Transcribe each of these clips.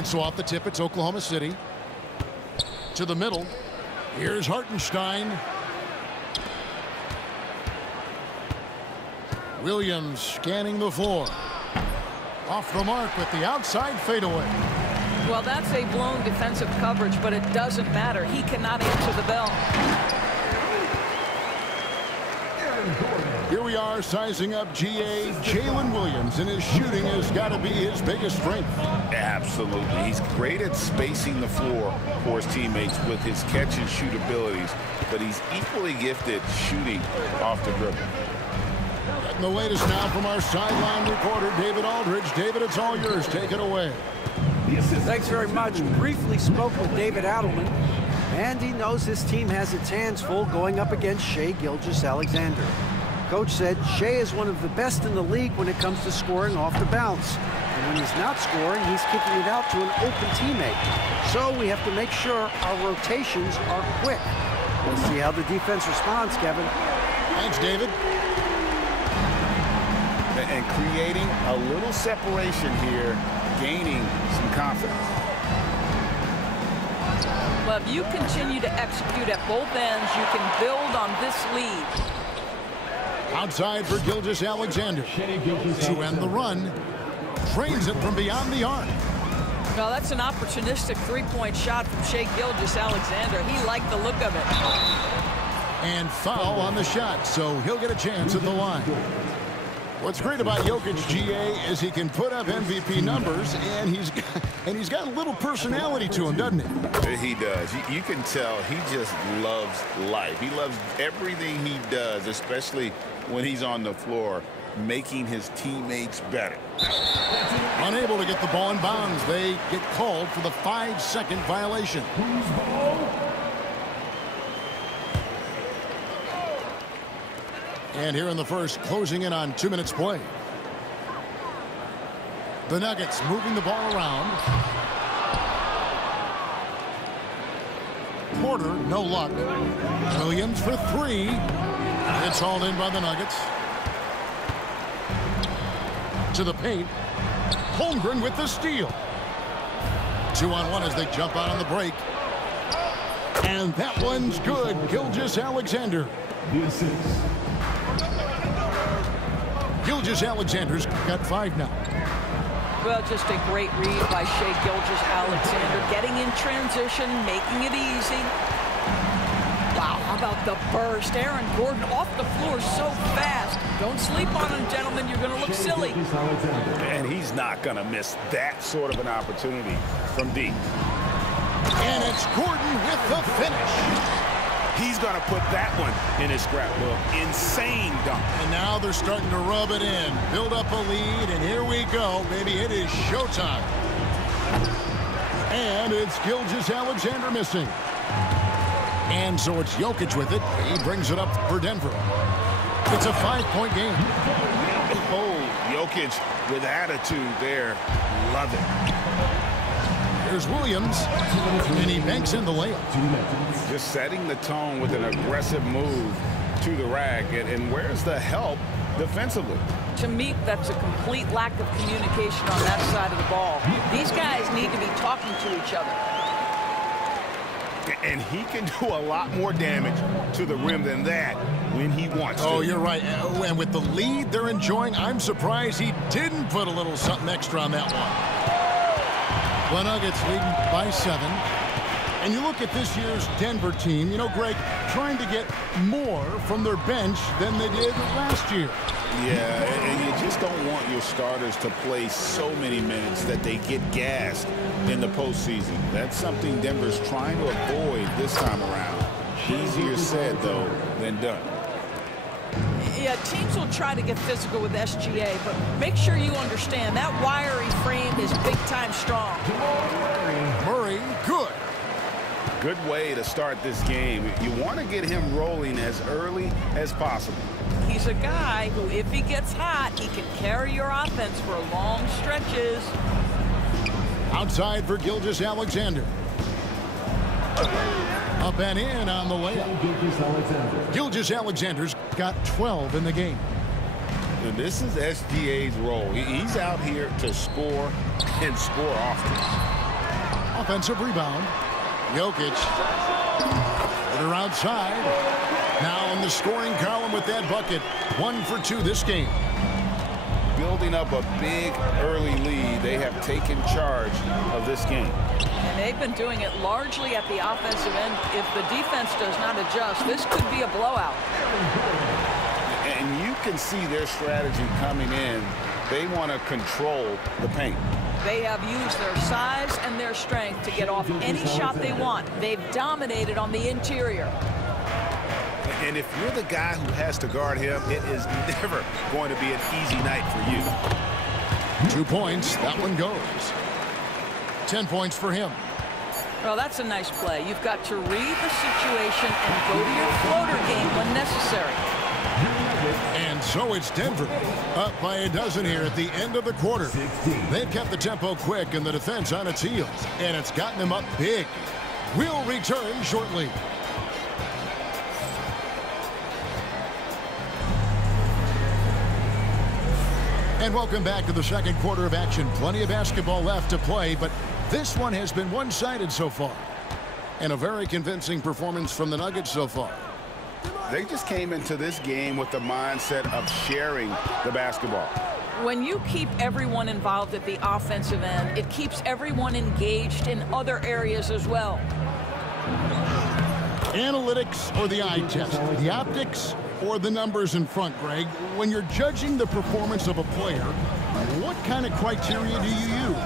And so off the tip, it's Oklahoma City. To the middle. Here's Hartenstein. Williams scanning the floor. Off the mark with the outside fadeaway. Well, that's a blown defensive coverage, but it doesn't matter. He cannot answer the bell. Here we are sizing up GA Jalen Williams, and his shooting has got to be his biggest strength. Absolutely. He's great at spacing the floor for his teammates with his catch and shoot abilities, but he's equally gifted shooting off the dribble. And the latest now from our sideline reporter, David Aldridge. David, it's all yours. Take it away. Thanks very much. Briefly spoke with David Adelman, and he knows his team has its hands full going up against Shai Gilgeous-Alexander. Coach said Shai is one of the best in the league when it comes to scoring off the bounce. And when he's not scoring, he's kicking it out to an open teammate. So we have to make sure our rotations are quick. We'll see how the defense responds, Kevin. Thanks, David. And creating a little separation here, gaining some confidence. Well, if you continue to execute at both ends, you can build on this lead. Outside for Gilgeous-Alexander. To end the run. Trains it from beyond the arc. Well, that's an opportunistic three-point shot from Shai Gilgeous-Alexander. He liked the look of it. And foul on the shot, so he'll get a chance at the line. What's great about Jokic, GA, is he can put up MVP numbers, and he's got a little personality to him, doesn't he? He does. You can tell he just loves life. He loves everything he does, especially when he's on the floor, making his teammates better. Unable to get the ball in bounds. They get called for the 5-second violation. And here in the first, closing in on 2 minutes play. The Nuggets moving the ball around. Porter, no luck. Williams for three. It's hauled in by the Nuggets. To the paint. Holmgren with the steal. 2-on-1 as they jump out on the break. And that one's good. Gilgeous-Alexander. Gilgeous-Alexander's got 5 now. Well, just a great read by Shai Gilgeous-Alexander, getting in transition, making it easy. Wow, how about the burst? Aaron Gordon off the floor so fast. Don't sleep on him, gentlemen. You're going to look silly. And he's not going to miss that sort of an opportunity from deep. And it's Gordon with the finish. He's going to put that one in his scrapbook. Insane dunk. And now they're starting to rub it in. Build up a lead, and here we go. Baby, it is showtime. And it's Gilgeous-Alexander missing. And so it's Jokic with it. He brings it up for Denver. It's a 5-point game. Oh, Jokic with attitude there. Love it. Here's Williams, and he banks in the layup. Just setting the tone with an aggressive move to the rack. And where's the help defensively? To me, that's a complete lack of communication on that side of the ball. These guys need to be talking to each other. And he can do a lot more damage to the rim than that when he wants to. Oh, you're right. And with the lead they're enjoying, I'm surprised he didn't put a little something extra on that one. The Nuggets leading by 7. And you look at this year's Denver team, you know, Greg, trying to get more from their bench than they did last year. Yeah, and you just don't want your starters to play so many minutes that they get gassed in the postseason. That's something Denver's trying to avoid this time around. Easier said, though, than done. Yeah, teams will try to get physical with SGA, but make sure you understand that wiry frame is big-time strong. Murray, good. Good way to start this game. You want to get him rolling as early as possible. He's a guy who, if he gets hot, he can carry your offense for long stretches. Outside for Gilgeous-Alexander. Up and in on the layup. Gilgeous-Alexander's got 12 in the game. And this is SGA's role. He's out here to score and score often. Offensive rebound. Jokic. Put her outside. Now in the scoring column with that bucket. 1 for 2 this game. Building up a big early lead. They have taken charge of this game. And they've been doing it largely at the offensive end. If the defense does not adjust, this could be a blowout. And you can see their strategy coming in. They want to control the paint. They have used their size and their strength to get off any shot they want. They've dominated on the interior. And if you're the guy who has to guard him, it is never going to be an easy night for you. 2 points. That one goes. 10 points for him. Well, that's a nice play. You've got to read the situation and go to your floater game when necessary. And so it's Denver up by a dozen here at the end of the quarter. They've kept the tempo quick and the defense on its heels, and it's gotten them up big. We'll return shortly. And welcome back to the second quarter of action. Plenty of basketball left to play, but this one has been one-sided so far. And a very convincing performance from the Nuggets so far. They just came into this game with the mindset of sharing the basketball. When you keep everyone involved at the offensive end, it keeps everyone engaged in other areas as well. Analytics or the eye test? The optics or the numbers in front, Greg? When you're judging the performance of a player, what kind of criteria do you use?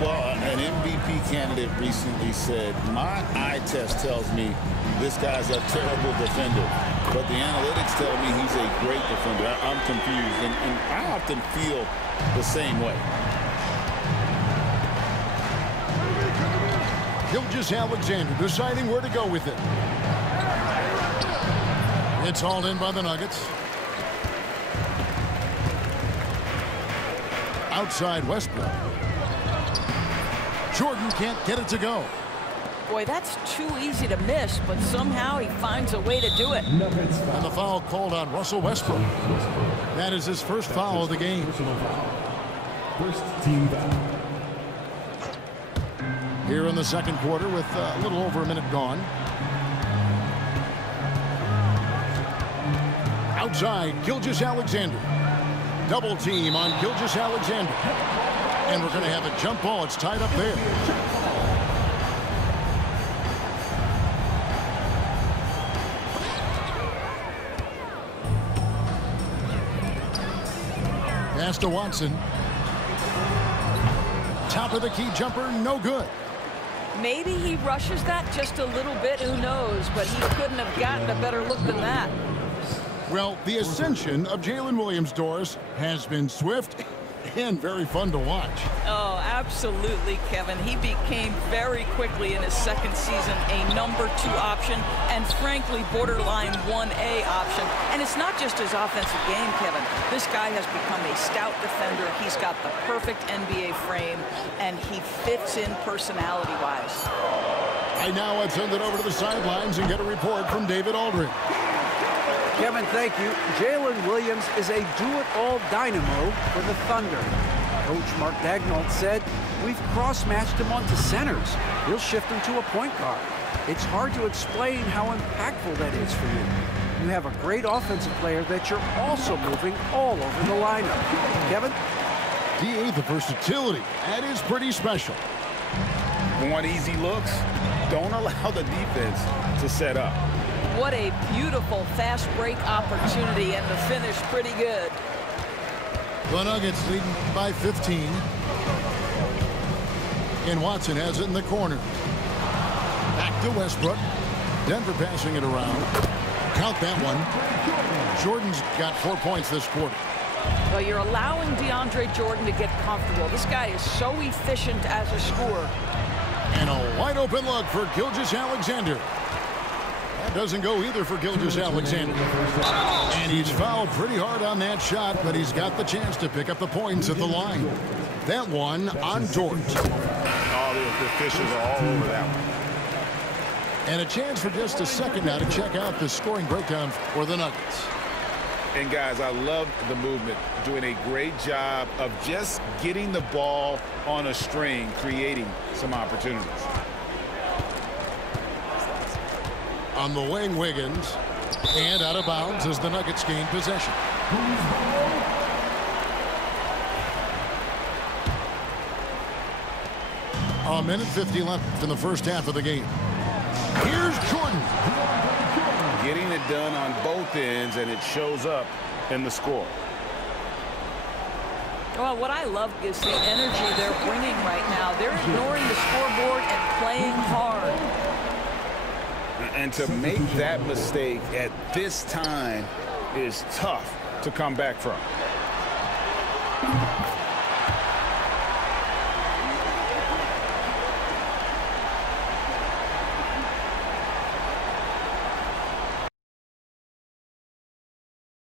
Well, an MVP candidate recently said, my eye test tells me this guy's a terrible defender, but the analytics tell me he's a great defender. I'm confused, and I often feel the same way. Gilgeous-Alexander deciding where to go with it. It's hauled in by the Nuggets. Outside Westbrook. Jordan can't get it to go. Boy, that's too easy to miss, but somehow he finds a way to do it. And the foul called on Russell Westbrook. That is his first foul of the game. First team foul. Here in the second quarter with a little over a minute gone. Outside, Gilgeous-Alexander. Double team on Gilgeous-Alexander. And we're going to have a jump ball. It's tied up there. Pass to Watson. Top of the key jumper, no good. Maybe he rushes that just a little bit, who knows, but he couldn't have gotten a better look than that. Well, the ascension of Jalen Williams-Doris has been swift and very fun to watch. Oh, absolutely, Kevin. He became very quickly in his second season a number 2 option and, frankly, borderline 1A option. And it's not just his offensive game, Kevin. This guy has become a stout defender. He's got the perfect NBA frame, and he fits in personality-wise. I now would send it over to the sidelines and get a report from David Aldridge. Kevin, thank you. Jalen Williams is a do-it-all dynamo for the Thunder. Coach Mark Daigneault said, we've cross-matched him onto centers. He'll shift him to a point guard. It's hard to explain how impactful that is for you. You have a great offensive player that you're also moving all over the lineup. Kevin? D.A. the versatility. That is pretty special. Want easy looks? Don't allow the defense to set up. What a beautiful fast break opportunity, and the finish pretty good. The Nuggets leading by 15. And Watson has it in the corner. Back to Westbrook. Denver passing it around. Count that one. Jordan's got 4 points this quarter. Well, you're allowing DeAndre Jordan to get comfortable. This guy is so efficient as a scorer. And a wide open look for Gilgeous-Alexander. That doesn't go either for Gilgeous-Alexander. And he's fouled pretty hard on that shot, but he's got the chance to pick up the points at the line. That one on Dort. All the officials are all over that one. And a chance for just a second now to check out the scoring breakdown for the Nuggets. And guys, I love the movement, doing a great job of just getting the ball on a string, creating some opportunities. on the wing. Wiggins. And out of bounds as the Nuggets gain possession. A minute 50 left in the first half of the game. Here's Jordan. Getting it done on both ends, and it shows up in the score. Well, what I love is the energy they're bringing right now. They're ignoring the scoreboard and playing hard. And to make that mistake at this time is tough to come back from.